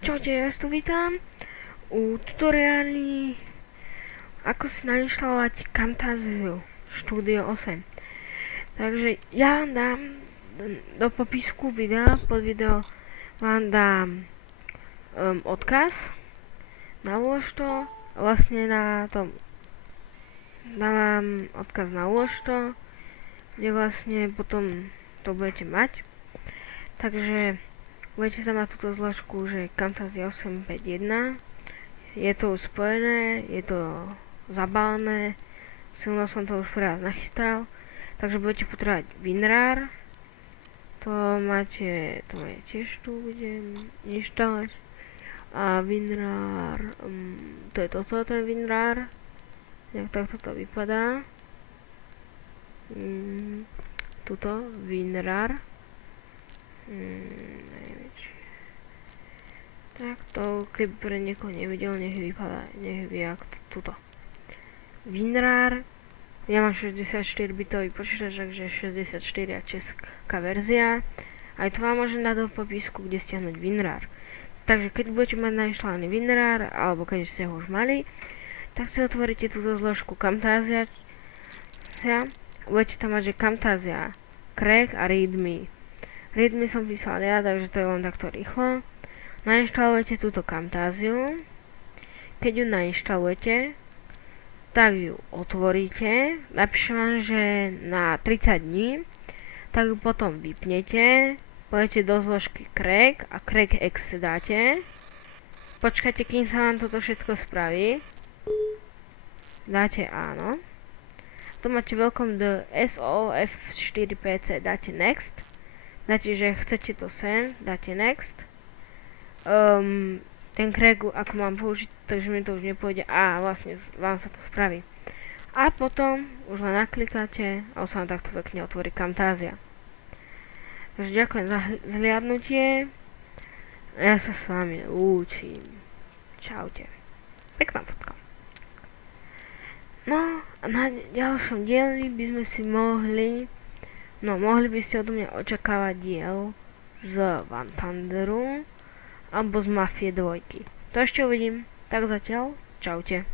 Čaute, ja vás tu vítam u tutoriály ako si nainštalovať Camtasiu Studio 8. Takže ja vám dám do popisku videa, pod video vám dám odkaz, nalož to, vlastne na tom dám vám odkaz na ulož to, kde vlastne potom to budete mať. Takže budete tam mať túto zložku, že Camtasia 851. Je to už spojené, je to zabalené, silno som to už prvá nachystal. Takže budete potrebovať WinRAR. To máte tiež tu, budem inštalovať. A WinRAR, to je toto, ten WinRAR. Jak takto to vypadá. Tuto, WinRAR. Neviem, či... Takto, keby pre niekoho nevidel, nech vypadá, nech vie jak tuto. WinRAR, ja mám 64 bitový počítač, takže 64 a česká verzia. Aj to vám môžem dať do popisku, kde stiahnuť WinRAR. Takže keď budete mať nainštalovaný WinRAR, alebo keď ste ho už mali, tak si otvoríte túto zložku Camtasia. Budete tam mať, že Camtasia, Crack a Readme. Readme som písal ja, takže to je len takto rýchlo. Nainštalujete túto Camtasiu. Keď ju nainštalujete, tak ju otvoríte. Napíšem vám, že na 30 dní. Tak ju potom vypnete. Pôjdete do zložky Crack a Crack X dáte. Počkajte, kým sa vám toto všetko spraví. Dáte áno. Tu máte Welcome do SOF4PC, dáte Next. Dáte, že chcete to sem, dáte Next. Ten Crack, ako mám použiť, takže mi to už nepôjde a vlastne vám sa to spraví. A potom už len naklikáte a už sa vám takto pekne otvorí Camtasia. Takže ďakujem za zhliadnutie. Ja sa s vami učím. Čaute. Pekná fotka. No a na ďalšom dieli by sme si mohli by ste odo mňa očakávať diel z Van Thunderu alebo z Mafie 2. To ešte uvidím. Tak zatiaľ, čaute.